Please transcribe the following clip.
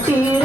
ಕಟ್ಟಿಯ